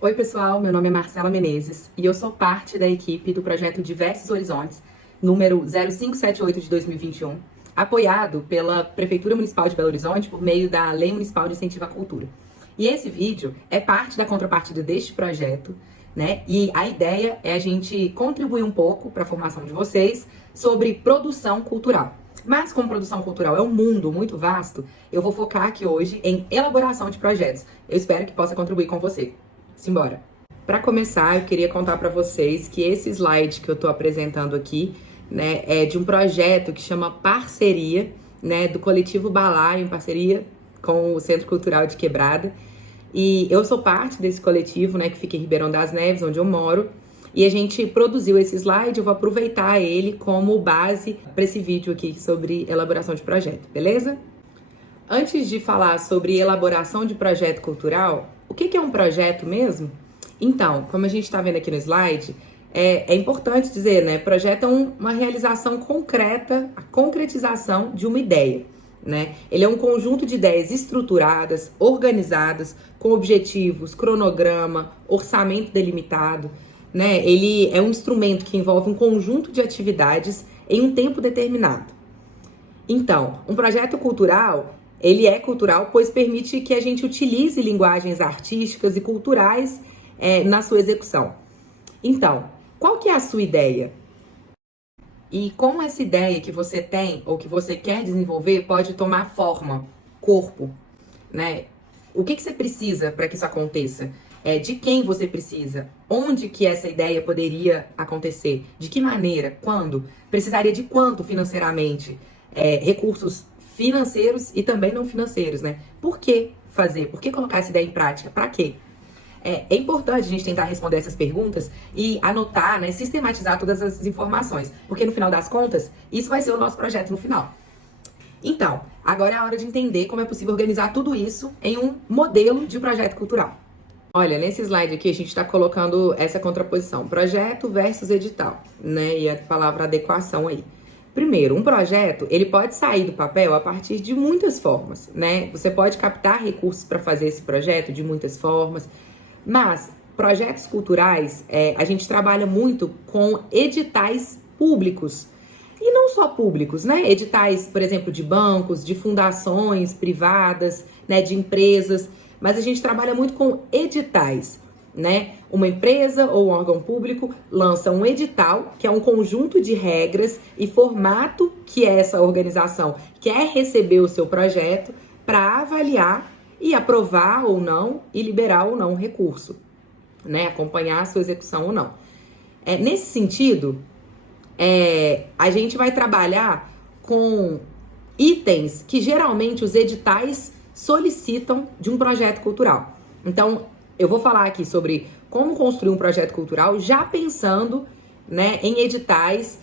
Oi, pessoal, meu nome é Marcela Menezes e eu sou parte da equipe do projeto Diversos Horizontes, número 0578 de 2021, apoiado pela Prefeitura Municipal de Belo Horizonte por meio da Lei Municipal de Incentivo à Cultura. E esse vídeo é parte da contrapartida deste projeto, né? E a ideia é a gente contribuir um pouco para a formação de vocês sobre produção cultural. Mas como produção cultural é um mundo muito vasto, eu vou focar aqui hoje em elaboração de projetos. Eu espero que possa contribuir com você. Simbora! Para começar, eu queria contar para vocês que esse slide que eu estou apresentando aqui, né, é de um projeto que chama Parceria, né, do Coletivo Balaio, em parceria com o Centro Cultural de Quebrada. E eu sou parte desse coletivo, né, que fica em Ribeirão das Neves, onde eu moro. E a gente produziu esse slide, eu vou aproveitar ele como base para esse vídeo aqui sobre elaboração de projeto, beleza? Antes de falar sobre elaboração de projeto cultural, o que é um projeto mesmo? Então, como a gente está vendo aqui no slide, é importante dizer, né? Projeto é uma realização concreta, a concretização de uma ideia, né? Ele é um conjunto de ideias estruturadas, organizadas, com objetivos, cronograma, orçamento delimitado, né? Ele é um instrumento que envolve um conjunto de atividades em um tempo determinado. Então, um projeto cultural, ele é cultural, pois permite que a gente utilize linguagens artísticas e culturais na sua execução. Então, qual que é a sua ideia? E como essa ideia que você tem ou que você quer desenvolver pode tomar forma, corpo, né? O que você precisa para que isso aconteça? De quem você precisa? Onde que essa ideia poderia acontecer? De que maneira? Quando? Precisaria de quanto financeiramente? Recursos financeiros e também não financeiros, né? Por que fazer? Por que colocar essa ideia em prática? Para quê? É importante a gente tentar responder essas perguntas e anotar, né, sistematizar todas as informações, porque no final das contas, isso vai ser o nosso projeto no final. Então, agora é a hora de entender como é possível organizar tudo isso em um modelo de projeto cultural. Olha, nesse slide aqui a gente está colocando essa contraposição, projeto versus edital, né, e a palavra adequação aí. Primeiro, um projeto, ele pode sair do papel a partir de muitas formas, né? Você pode captar recursos para fazer esse projeto de muitas formas, mas projetos culturais, a gente trabalha muito com editais públicos. E não só públicos, né? Editais, por exemplo, de bancos, de fundações privadas, né? De empresas. Mas a gente trabalha muito com editais, né? Uma empresa ou um órgão público lança um edital, que é um conjunto de regras e formato que essa organização quer receber o seu projeto para avaliar e aprovar ou não e liberar ou não o recurso, né? Acompanhar a sua execução ou não. Nesse sentido, a gente vai trabalhar com itens que geralmente os editais solicitam de um projeto cultural. Então, eu vou falar aqui sobre como construir um projeto cultural já pensando, né, em editais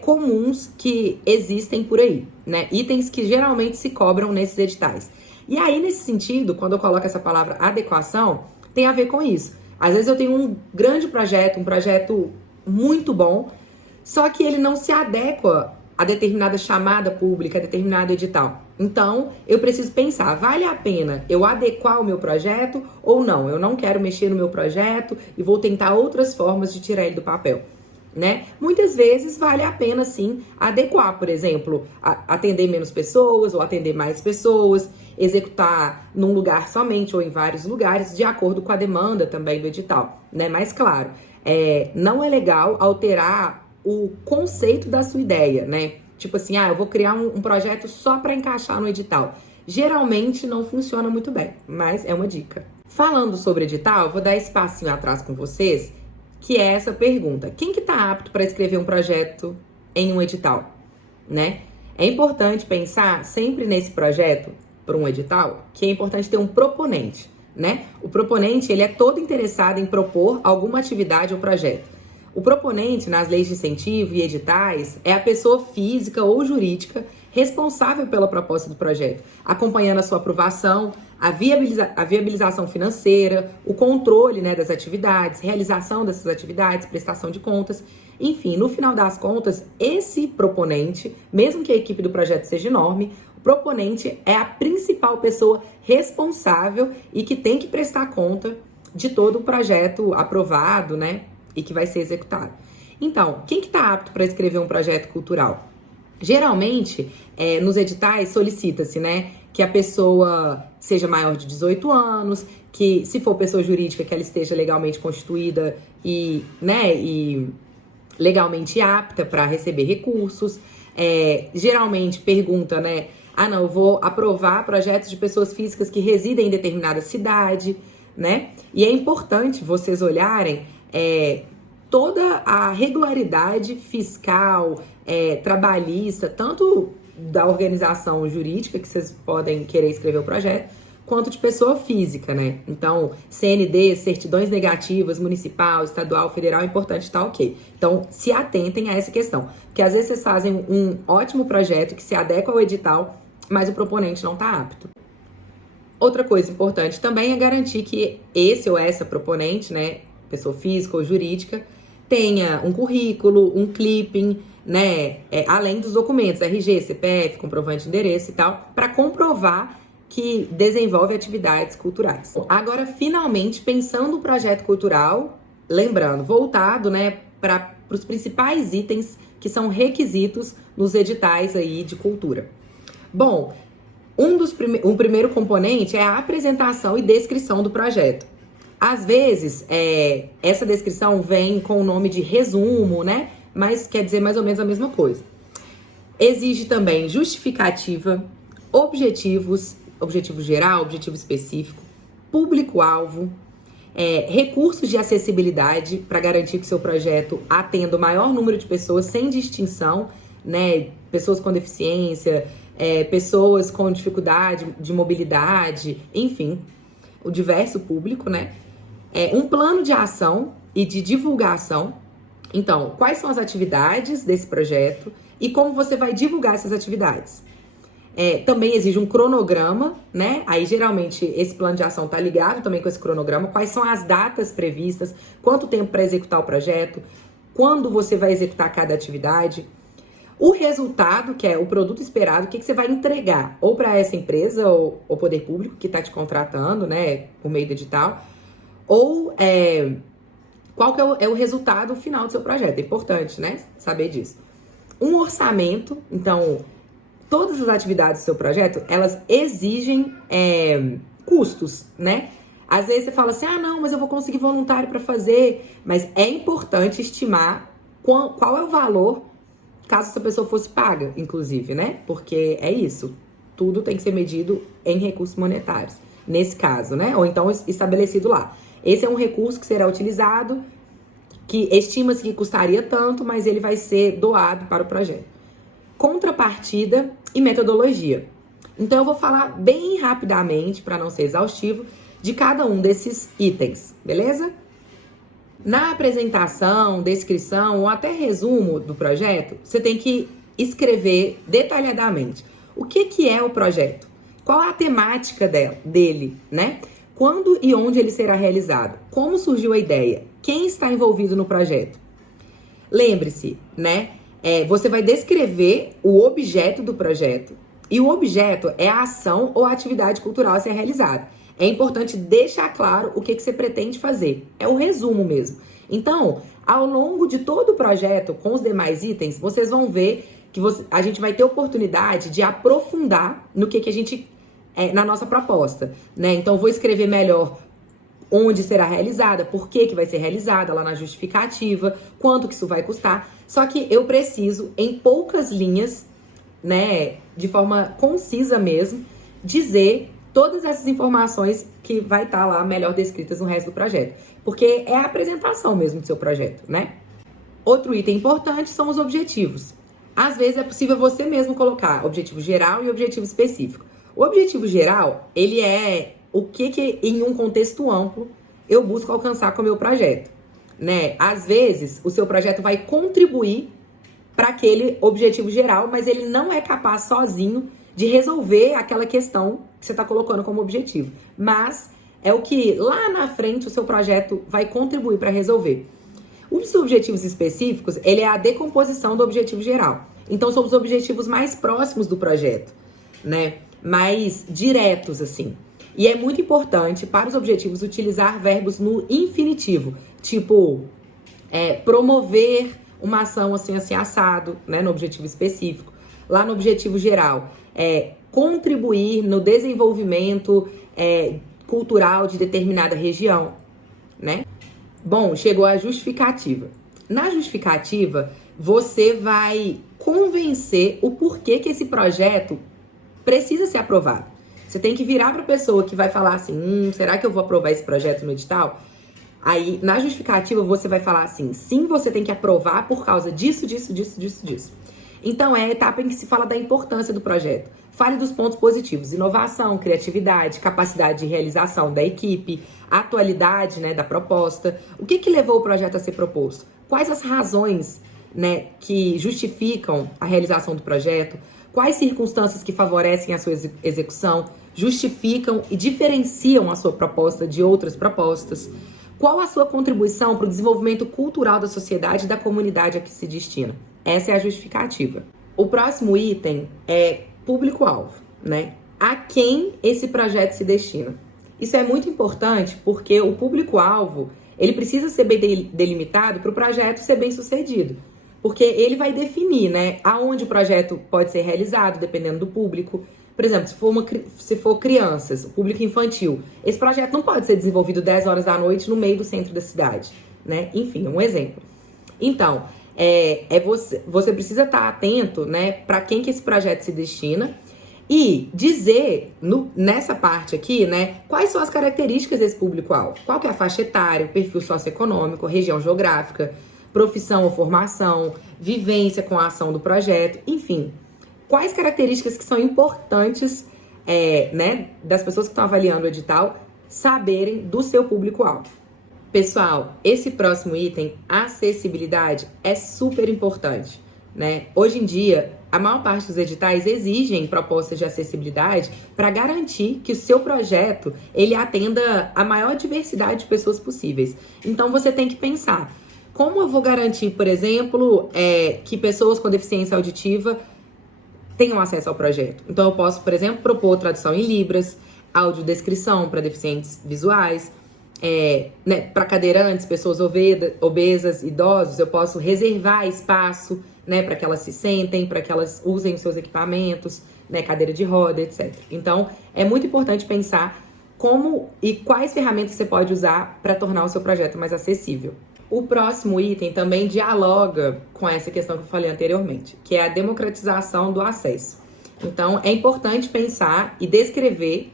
comuns que existem por aí, né? Itens que geralmente se cobram nesses editais. E aí, nesse sentido, quando eu coloco essa palavra adequação, tem a ver com isso. Às vezes eu tenho um grande projeto, um projeto muito bom, só que ele não se adequa a determinada chamada pública, a determinado edital. Então, eu preciso pensar, vale a pena eu adequar o meu projeto ou não? Eu não quero mexer no meu projeto e vou tentar outras formas de tirar ele do papel, né? Muitas vezes vale a pena, sim, adequar, por exemplo, atender menos pessoas ou atender mais pessoas, executar num lugar somente ou em vários lugares, de acordo com a demanda também do edital, né? Mas, claro, não é legal alterar o conceito da sua ideia, né? Tipo assim, eu vou criar um projeto só para encaixar no edital. Geralmente não funciona muito bem, mas é uma dica. Falando sobre edital, vou dar esse passinho atrás com vocês, que é essa pergunta. Quem que tá apto para escrever um projeto em um edital, né? É importante pensar sempre nesse projeto, para um edital, que é importante ter um proponente, né? O proponente, ele é todo interessado em propor alguma atividade ou projeto. O proponente, nas leis de incentivo e editais, é a pessoa física ou jurídica responsável pela proposta do projeto, acompanhando a sua aprovação, a viabilização financeira, o controle, né, das atividades, realização dessas atividades, prestação de contas. Enfim, no final das contas, esse proponente, mesmo que a equipe do projeto seja enorme, o proponente é a principal pessoa responsável e que tem que prestar conta de todo o projeto aprovado, né, e que vai ser executado. Então, quem que está apto para escrever um projeto cultural? Geralmente, nos editais solicita-se, né, que a pessoa seja maior de 18 anos, que se for pessoa jurídica, que ela esteja legalmente constituída e, né, e legalmente apta para receber recursos. Geralmente pergunta, né, não, eu vou aprovar projetos de pessoas físicas que residem em determinada cidade, né? E é importante vocês olharem toda a regularidade fiscal, trabalhista, tanto da organização jurídica que vocês podem querer escrever o projeto, quanto de pessoa física, né? Então, CND, certidões negativas, municipal, estadual, federal, é importante, tá ok. Então, se atentem a essa questão, porque às vezes vocês fazem um ótimo projeto que se adequa ao edital, mas o proponente não tá apto. Outra coisa importante também é garantir que esse ou essa proponente, né, pessoa física ou jurídica, tenha um currículo, um clipping, né, além dos documentos, RG, CPF, comprovante de endereço e tal, para comprovar que desenvolve atividades culturais. Agora, finalmente, pensando no projeto cultural, lembrando, voltado, né, para os principais itens que são requisitos nos editais aí de cultura. Bom, um primeiro componente é a apresentação e descrição do projeto. Às vezes, essa descrição vem com o nome de resumo, né? Mas quer dizer mais ou menos a mesma coisa. Exige também justificativa, objetivo geral, objetivo específico, público-alvo, recursos de acessibilidade para garantir que o seu projeto atenda o maior número de pessoas sem distinção, né? Pessoas com deficiência, pessoas com dificuldade de mobilidade, enfim, o diverso público, né? Um plano de ação e de divulgação. Então, quais são as atividades desse projeto e como você vai divulgar essas atividades? Também exige um cronograma, né? Aí, geralmente, esse plano de ação tá ligado também com esse cronograma. Quais são as datas previstas, quanto tempo para executar o projeto, quando você vai executar cada atividade. O resultado, que é o produto esperado, o que você vai entregar ou para essa empresa ou poder público que está te contratando, né, por meio do edital, ou qual que é o resultado final do seu projeto. É importante, né, saber disso. Um orçamento, então, todas as atividades do seu projeto, elas exigem custos, né? Às vezes você fala assim, não, mas eu vou conseguir voluntário para fazer, mas é importante estimar qual é o valor caso essa pessoa fosse paga, inclusive, né? Porque é isso, tudo tem que ser medido em recursos monetários, nesse caso, né? Ou então estabelecido lá. Esse é um recurso que será utilizado, que estima-se que custaria tanto, mas ele vai ser doado para o projeto. Contrapartida e metodologia. Então, eu vou falar bem rapidamente, para não ser exaustivo, de cada um desses itens, beleza? Na apresentação, descrição ou até resumo do projeto, você tem que escrever detalhadamente o que é o projeto, qual a temática dele, né? Quando e onde ele será realizado, como surgiu a ideia, quem está envolvido no projeto. Lembre-se, né? Você vai descrever o objeto do projeto e o objeto é a ação ou a atividade cultural a ser realizada. É importante deixar claro o que você pretende fazer. É o resumo mesmo. Então, ao longo de todo o projeto, com os demais itens, vocês vão ver que a gente vai ter oportunidade de aprofundar no que a gente... na nossa proposta, né? Então, vou escrever melhor onde será realizada, por que vai ser realizada, lá na justificativa, quanto que isso vai custar. Só que eu preciso, em poucas linhas, né, de forma concisa mesmo, dizer todas essas informações que vai estar lá melhor descritas no resto do projeto. Porque é a apresentação mesmo do seu projeto, né? Outro item importante são os objetivos. Às vezes é possível você mesmo colocar objetivo geral e objetivo específico. O objetivo geral, ele é o que em um contexto amplo eu busco alcançar com o meu projeto, né? Às vezes, o seu projeto vai contribuir para aquele objetivo geral, mas ele não é capaz sozinho de resolver aquela questão que você está colocando como objetivo. Mas é o que lá na frente o seu projeto vai contribuir para resolver. Os objetivos específicos, ele é a decomposição do objetivo geral. Então, são os objetivos mais próximos do projeto, né? Mais diretos, assim. E é muito importante, para os objetivos, utilizar verbos no infinitivo, tipo promover uma ação assim, assim, assado, né, no objetivo específico. Lá no objetivo geral, contribuir no desenvolvimento cultural de determinada região, né? Bom, chegou a justificativa. Na justificativa, você vai convencer o porquê que esse projeto precisa ser aprovado. Você tem que virar para a pessoa que vai falar assim, será que eu vou aprovar esse projeto no edital? Aí, na justificativa, você vai falar assim, sim, você tem que aprovar por causa disso, disso, disso, disso, disso. Então, é a etapa em que se fala da importância do projeto. Fale dos pontos positivos, inovação, criatividade, capacidade de realização da equipe, atualidade, né, da proposta. O que levou o projeto a ser proposto? Quais as razões, né, que justificam a realização do projeto? Quais circunstâncias que favorecem a sua execução, justificam e diferenciam a sua proposta de outras propostas? Qual a sua contribuição para o desenvolvimento cultural da sociedade e da comunidade a que se destina? Essa é a justificativa. O próximo item é público-alvo, né? A quem esse projeto se destina? Isso é muito importante porque o público-alvo, ele precisa ser bem delimitado para o projeto ser bem sucedido. Porque ele vai definir, né, aonde o projeto pode ser realizado, dependendo do público. Por exemplo, se for crianças, o público infantil, esse projeto não pode ser desenvolvido 10 horas da noite no meio do centro da cidade, né? Enfim, um exemplo. Então, você precisa estar atento, né, para quem que esse projeto se destina e dizer, nessa parte aqui, né, quais são as características desse público-alvo. Qual que é a faixa etária, o perfil socioeconômico, região geográfica, profissão ou formação, vivência com a ação do projeto, enfim. Quais características que são importantes, né, das pessoas que estão avaliando o edital saberem do seu público-alvo. Pessoal, esse próximo item, acessibilidade, é super importante, né? Hoje em dia, a maior parte dos editais exigem propostas de acessibilidade para garantir que o seu projeto ele atenda a maior diversidade de pessoas possíveis. Então, você tem que pensar, como eu vou garantir, por exemplo, que pessoas com deficiência auditiva tenham acesso ao projeto? Então, eu posso, por exemplo, propor tradução em Libras, audiodescrição para deficientes visuais, né, para cadeirantes, pessoas obesas, idosos, eu posso reservar espaço, né, para que elas se sentem, para que elas usem os seus equipamentos, né, cadeira de roda, etc. Então, é muito importante pensar como e quais ferramentas você pode usar para tornar o seu projeto mais acessível. O próximo item também dialoga com essa questão que eu falei anteriormente, que é a democratização do acesso. Então, é importante pensar e descrever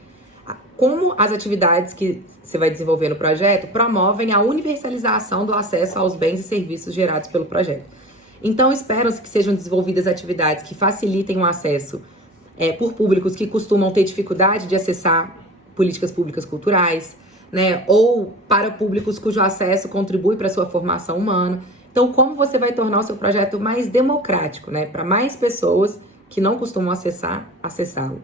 como as atividades que você vai desenvolver no projeto promovem a universalização do acesso aos bens e serviços gerados pelo projeto. Então, espera-se que sejam desenvolvidas atividades que facilitem o acesso por públicos que costumam ter dificuldade de acessar políticas públicas culturais, né? Ou para públicos cujo acesso contribui para a sua formação humana. Então, como você vai tornar o seu projeto mais democrático, né? Para mais pessoas que não costumam acessá-lo.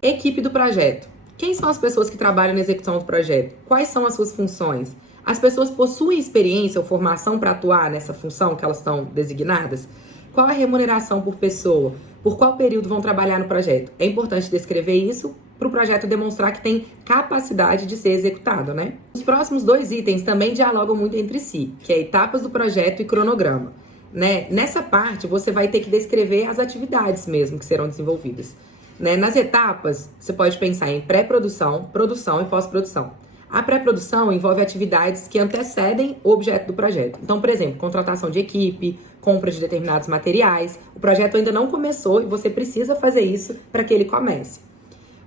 Equipe do projeto. Quem são as pessoas que trabalham na execução do projeto? Quais são as suas funções? As pessoas possuem experiência ou formação para atuar nessa função que elas estão designadas? Qual a remuneração por pessoa? Por qual período vão trabalhar no projeto? É importante descrever isso para o projeto demonstrar que tem capacidade de ser executado, né? Os próximos dois itens também dialogam muito entre si, que é etapas do projeto e cronograma, né? Nessa parte, você vai ter que descrever as atividades mesmo que serão desenvolvidas. Né? Nas etapas, você pode pensar em pré-produção, produção e pós-produção. A pré-produção envolve atividades que antecedem o objeto do projeto. Então, por exemplo, contratação de equipe, compra de determinados materiais. O projeto ainda não começou e você precisa fazer isso para que ele comece.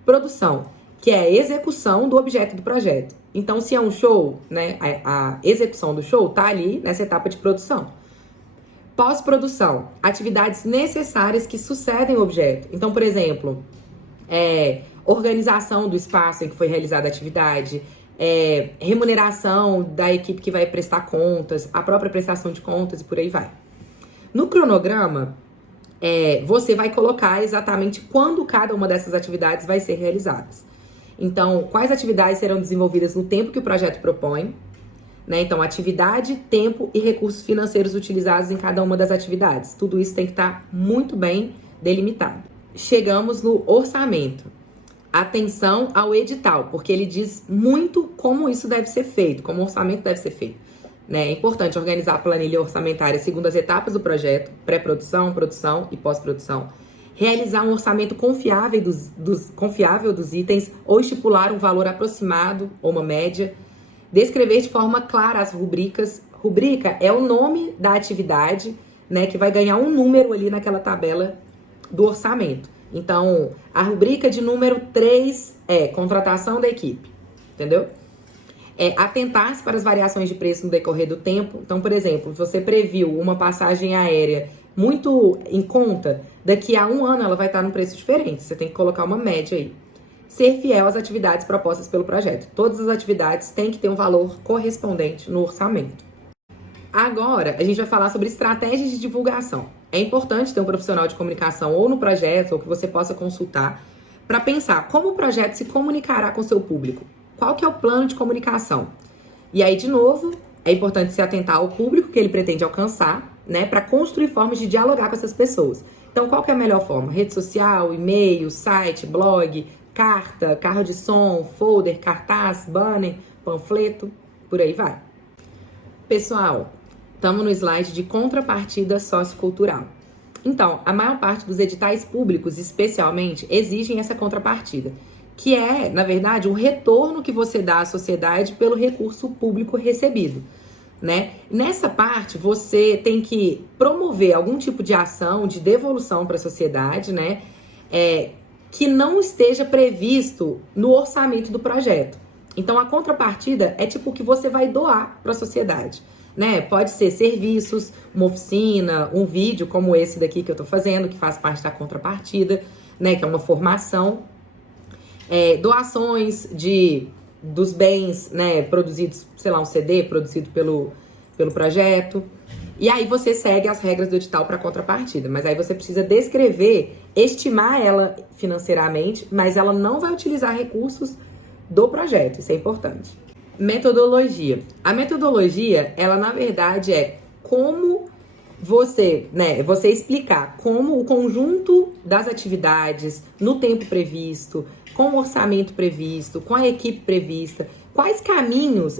Produção, que é a execução do objeto do projeto. Então, se é um show, né, a execução do show está ali nessa etapa de produção. Pós-produção, atividades necessárias que sucedem o objeto. Então, por exemplo, organização do espaço em que foi realizada a atividade, remuneração da equipe que vai prestar contas, a própria prestação de contas e por aí vai. No cronograma, você vai colocar exatamente quando cada uma dessas atividades vai ser realizadas. Então, quais atividades serão desenvolvidas no tempo que o projeto propõe, né? Então, atividade, tempo e recursos financeiros utilizados em cada uma das atividades. Tudo isso tem que estar muito bem delimitado. Chegamos no orçamento. atenção ao edital, porque ele diz muito como isso deve ser feito, como o orçamento deve ser feito. Né? É importante organizar a planilha orçamentária segundo as etapas do projeto, pré-produção, produção e pós-produção. Realizar um orçamento confiável dos itens ou estipular um valor aproximado ou uma média. Descrever de forma clara as rubricas. Rubrica é o nome da atividade, né, que vai ganhar um número ali naquela tabela do orçamento. Então, a rubrica de número 3 é contratação da equipe, entendeu? Atentar-se para as variações de preço no decorrer do tempo. Então, por exemplo, você previu uma passagem aérea muito em conta, daqui a um ano ela vai estar num preço diferente. Você tem que colocar uma média aí. Ser fiel às atividades propostas pelo projeto. Todas as atividades têm que ter um valor correspondente no orçamento. Agora, a gente vai falar sobre estratégias de divulgação. É importante ter um profissional de comunicação ou no projeto, ou que você possa consultar, para pensar como o projeto se comunicará com o seu público. Qual que é o plano de comunicação? E aí, de novo, é importante se atentar ao público que ele pretende alcançar, né, para construir formas de dialogar com essas pessoas. Então, qual que é a melhor forma? Rede social, e-mail, site, blog, carta, carro de som, folder, cartaz, banner, panfleto, por aí vai. Pessoal, estamos no slide de contrapartida sociocultural. Então, a maior parte dos editais públicos, especialmente, exigem essa contrapartida, que é, na verdade, um retorno que você dá à sociedade pelo recurso público recebido, né? Nessa parte, você tem que promover algum tipo de ação de devolução para a sociedade, né? Que não esteja previsto no orçamento do projeto. Então, a contrapartida é tipo o que você vai doar para a sociedade, né? Pode ser serviços, uma oficina, um vídeo como esse daqui que eu tô fazendo, que faz parte da contrapartida, né? Que é uma formação. Doações dos bens, né, produzidos, sei lá, um CD produzido pelo projeto. E aí você segue as regras do edital para contrapartida, mas aí você precisa descrever, estimar ela financeiramente, mas ela não vai utilizar recursos do projeto, isso é importante. Metodologia. A metodologia, ela na verdade é como você explicar como o conjunto das atividades no tempo previsto, com o orçamento previsto, com a equipe prevista, quais caminhos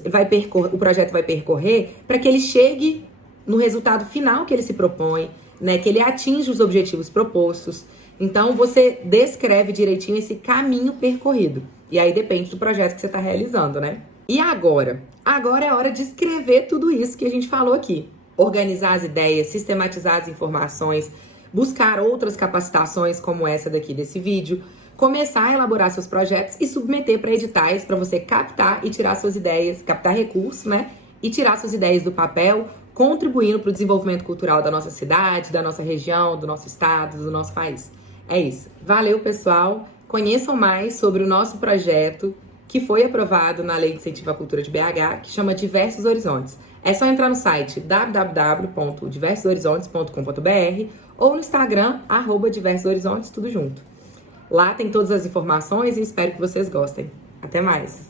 o projeto vai percorrer para que ele chegue no resultado final que ele se propõe, né, que ele atinja os objetivos propostos. Então, você descreve direitinho esse caminho percorrido. E aí depende do projeto que você está realizando, né? E agora? Agora é a hora de escrever tudo isso que a gente falou aqui. Organizar as ideias, sistematizar as informações, buscar outras capacitações como essa daqui desse vídeo, começar a elaborar seus projetos e submeter para editais para você captar e tirar suas ideias, captar recursos, né? E tirar suas ideias do papel, contribuindo para o desenvolvimento cultural da nossa cidade, da nossa região, do nosso estado, do nosso país. É isso. Valeu, pessoal! Conheçam mais sobre o nosso projeto que foi aprovado na Lei de Incentivo à Cultura de BH, que chama Diversos Horizontes. É só entrar no site www.diversoshorizontes.com.br ou no Instagram, @diversoshorizontes, tudo junto. Lá tem todas as informações e espero que vocês gostem. Até mais!